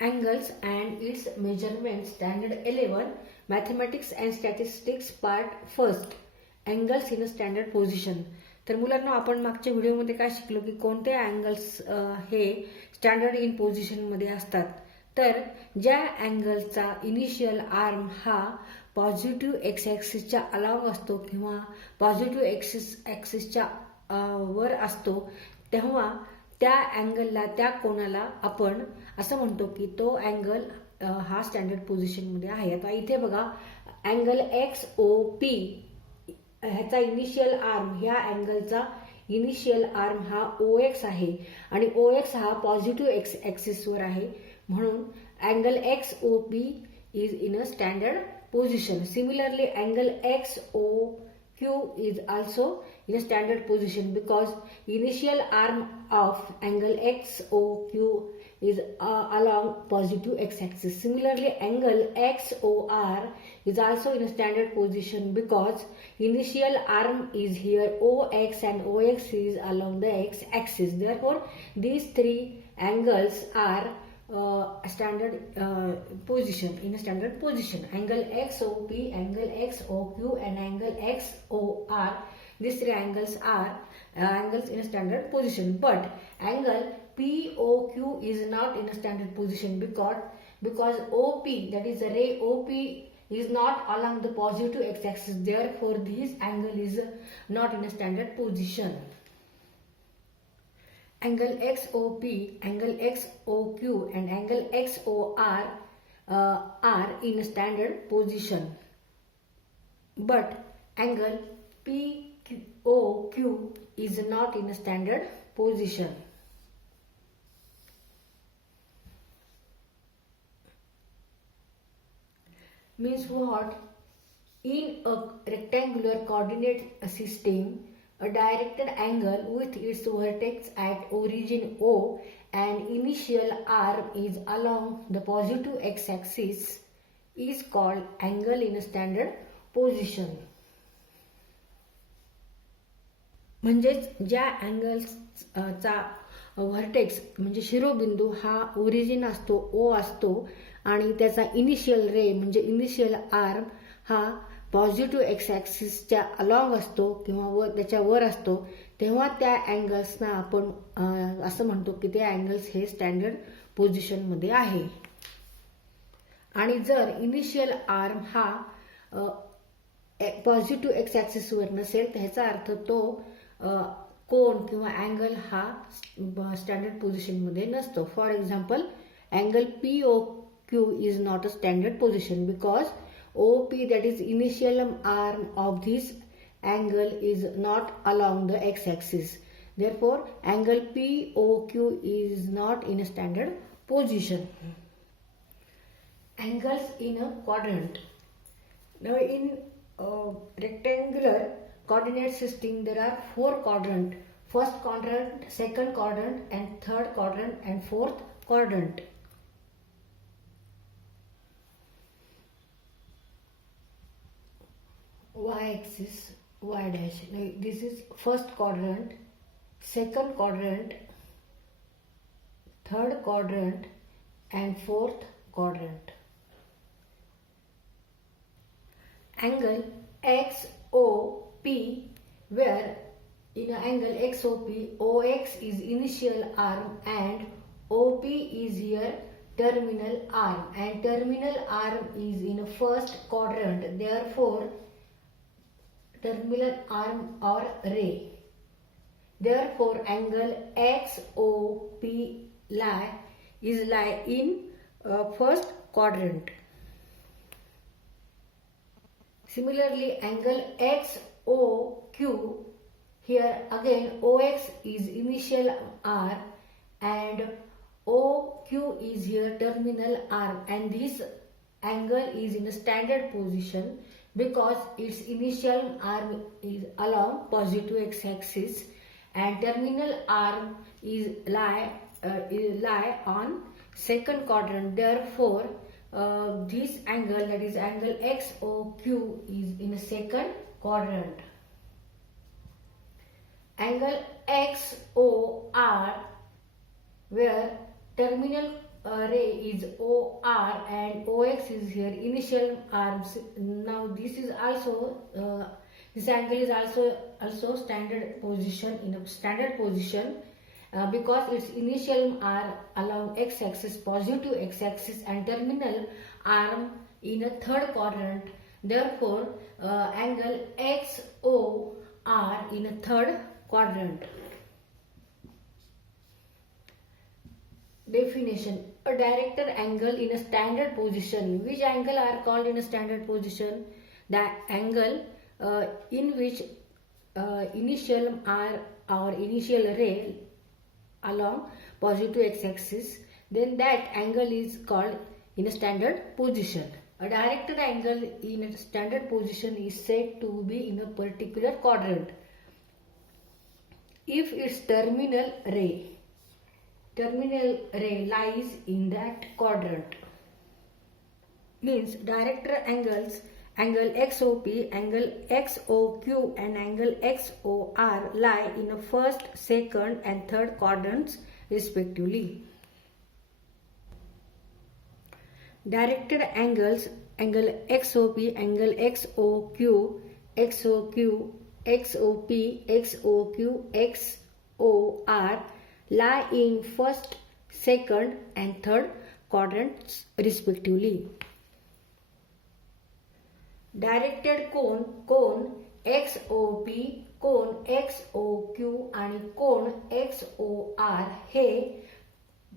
Angles and its measurement standard 11 mathematics and statistics part first angles in a standard position. तर मुलांना आपण मागच्या व्हिडिओमध्ये काय शिकलो की कोणते अँगल्स हे स्टँडर्ड इन पोझिशन मध्ये असतात. तर ज्या अँगलचा इनिशियल आर्म हा पॉझिटिव्ह एक्स ॲक्सिसच्या अलॉंग असतो किंवा पॉझिटिव्ह ॲक्सिसच्या वर असतो तेव्हा त्या अँगलला त्या कोणाला आपण असं म्हणतो की तो अँगल हा स्टँडर्ड पोझिशनमध्ये आहे. आता इथे बघा अँगल XOP ह्याचा इनिशियल आर्म ह्या अँगलचा इनिशियल आर्म हा OX आहे आणि OX हा पॉझिटिव्ह एक्स ॲक्सिसवर आहे म्हणून angle XOP is in a standard position. Similarly, angle XOQ is also in a standard position because initial arm of angle XOQ is along positive x-axis. Similarly, angle XOR is also in a standard position because initial arm is here OX and OX is along the x-axis. Therefore, these three angles are standard position in a standard position. Angle XOP, angle XOQ and angle XOR, these three angles are angles in a standard position, but angle POQ is not in a standard position because OP, that is the ray OP, is not along the positive x-axis. Therefore this angle is not in a standard position. Angle XOP, angle XOQ and angle XOR are in a standard position, but angle POQ is not in a standard position. Means what? In a rectangular coordinate system, a directed angle with its vertex at origin O and initial arm is along the positive x-axis is called angle in a standard position. म्हणजेच ज्या अँगल्सचा vertex म्हणजे शिरोबिंदू हा origin असतो O असतो आणि त्याचा initial रे म्हणजे इनिशियल आर्म हा पॉझिटिव्ह एक्स ॲक्सिसच्या अलॉंग असतो किंवा त्याच्या वर असतो तेव्हा त्या अँगल्सना आपण असं म्हणतो की ते अँगल्स हे स्टँडर्ड पोझिशनमध्ये आहे. आणि जर इनिशियल आर्म हा पॉझिटिव्ह एक्स ॲक्सिसवर नसेल तर ह्याचा अर्थ तो कोन किंवा अँगल हा स्टँडर्ड पोझिशनमध्ये नसतो. For example angle POQ is not a standard position because OP, that is initial arm of this angle, is not along the x-axis. Therefore, angle POQ is not in a standard position. Angles in a quadrant. Now, in rectangular coordinate system, there are 4 quadrants. First quadrant, second quadrant, and third quadrant, and fourth quadrant. Y-axis, Y dash. This is first quadrant, second quadrant, third quadrant and fourth quadrant. Angle XOP, where in an angle XOP, OX is initial arm and OP is here terminal arm and terminal arm is in a first quadrant. Therefore, terminal arm or ray. Therefore, angle XOP lie in first quadrant. Similarly, angle XOQ, here again OX is initial arm and OQ is here terminal arm and this angle is in a standard position because its initial arm is along positive x-axis and terminal arm is lie on second quadrant. Therefore, this angle, that is angle XOQ, is in a second quadrant. Angle XOR, where terminal ray is OR and OX is here initial arms. Now this is also this angle is also standard position in a standard position because its initial are along x-axis, positive x-axis, and terminal arm in a third quadrant. Therefore angle XOR in a third quadrant. Definition: a director angle in a standard position. Which angle are called in a standard position? The angle in which initial R or initial ray along positive x-axis, then that angle is called in a standard position. A director angle in a standard position is said to be in a particular quadrant if its terminal ray lies in that quadrant. Means director angles, angle XOP, angle XOQ and angle XOR lie in the first, second and third quadrants respectively. Directed angles, angle XOP, angle XOQ, XOQ, XOP, XOQ, XOR lie in first, second and third quadrants respectively. Directed cone XOP, cone XOQ आणि कोन XOR हे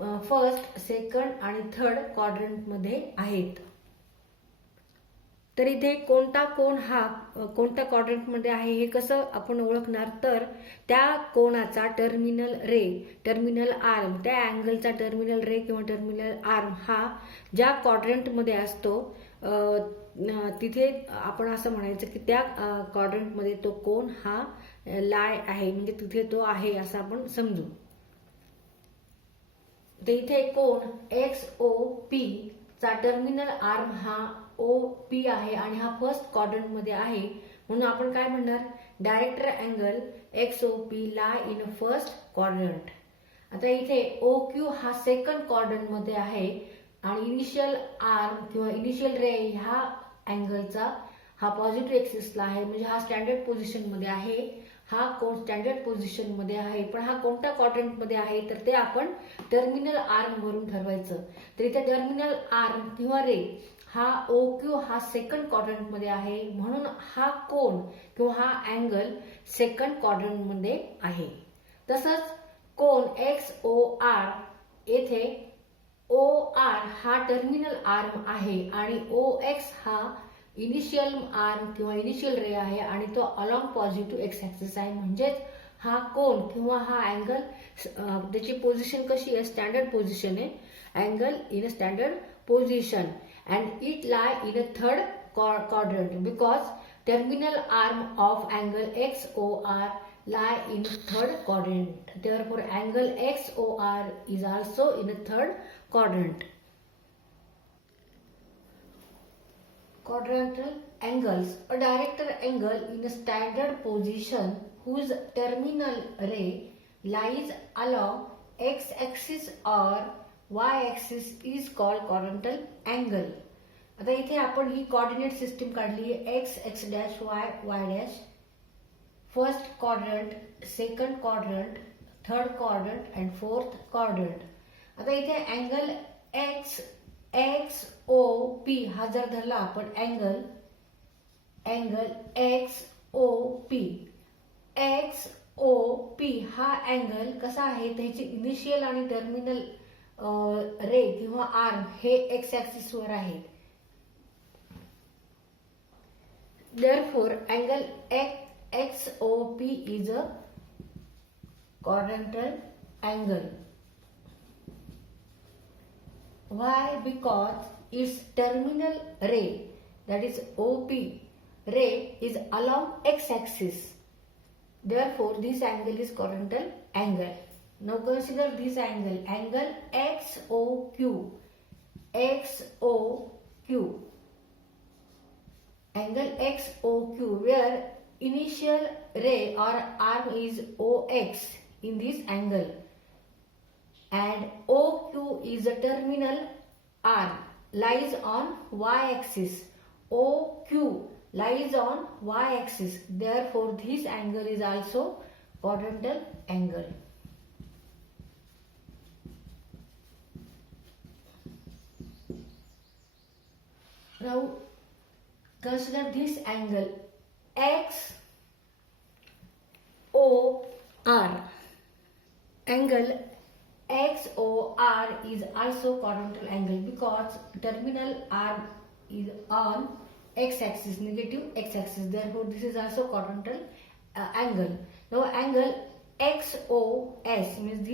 first, second आणि third quadrant मध्ये आहेत. तर इथे कोणता कोन हा कोणत्या quadrant मध्ये आहे हे कसं आपण ओळखणार? तर त्या कोनाचा टर्मिनल आर्म, त्या अँगलचा टर्मिनल रे किंवा टर्मिनल आर्म हा ज्या क्वाड्रंट मध्ये असतो तिथे आपण असं म्हणायचं की त्या क्वाड्रंट मध्ये तो कोन हा लाय आहे, म्हणजे तिथे तो आहे असं आपण समजू. तर इथे कोन XOP चा टर्मिनल आर्म हा OP आहे आणि हा फर्स्ट क्वाड्रंट मध्ये आहे, म्हणून आपण काय म्हणणार? डायरेक्टर अँगल XOP लाय इन फर्स्ट क्वाड्रंट. आता इथे OQ हा सेकंड क्वाड्रंट मध्ये आहे आणि इनिशियल आर्म किंवा इनिशियल रे ह्या अँगलचा हा पॉझिटिव्ह एक्सिसला आहे, म्हणजे हा स्टँडर्ड पोझिशन मध्ये आहे. हा कोन स्टँडर्ड पोझिशन मध्ये आहे, पण हा कोणत्या क्वाड्रंट मध्ये आहे तर ते आपण टर्मिनल आर्म वरून ठरवायचं. तर इथे टर्मिनल आर्म किंवा रे हा OQ हा सेकंड क्वाड्रंट मध्ये आहे, म्हणून हा कोन किंवा हा अँगल सेकंड क्वाड्रंट मध्ये आहे. तसंच कोन XOR येथे OR हा टर्मिनल आर्म आहे आणि OX हा इनिशियल आर्म किंवा इनिशियल रे आहे आणि तो अलॉंग पॉझिटिव्ह एक्स ऍक्सिस आहे. म्हणजेच हा कोन किंवा हा अँगल त्याची पोझिशन कशी आहे? स्टँडर्ड पोझिशन आहे. Angle in a standard position and it lie in a third quadrant because terminal arm of angle XOR lie in third quadrant. Therefore angle XOR is also in a third quadrant. Quadrantal angles: a director angle in a standard position whose terminal ray lies along x-axis or y-axis is called quadrantal angle. आता इथे आपण ही coordinate system काढली आहे x, x dash, y, y dash. First quadrant, second quadrant, third quadrant and fourth quadrant. आता इथे angle XOP हा जर धरला आपण अँगल XOP हा अँगल कसा आहे? त्याची इनिशियल आणि टर्मिनल रे किंवा आर्म हे एक्स ऍक्सिस वर आहे. Therefore angle XOP is a quadrantal angle. Why? Because its terminal ray, that is OP ray, is along x-axis. Therefore this angle is quadrantal angle. Now consider this angle, angle XOQ, angle XOQ, where initial ray or arm is OX in this angle, and OQ is a terminal R lies on y-axis. OQ lies on y-axis. Therefore, this angle is also quadrantal angle. Now, consider this angle XOR. Angle XOR is also quadrantal angle because terminal R is on x-axis, negative x-axis. Therefore, this is also quadrantal angle. Now, angle XOS means this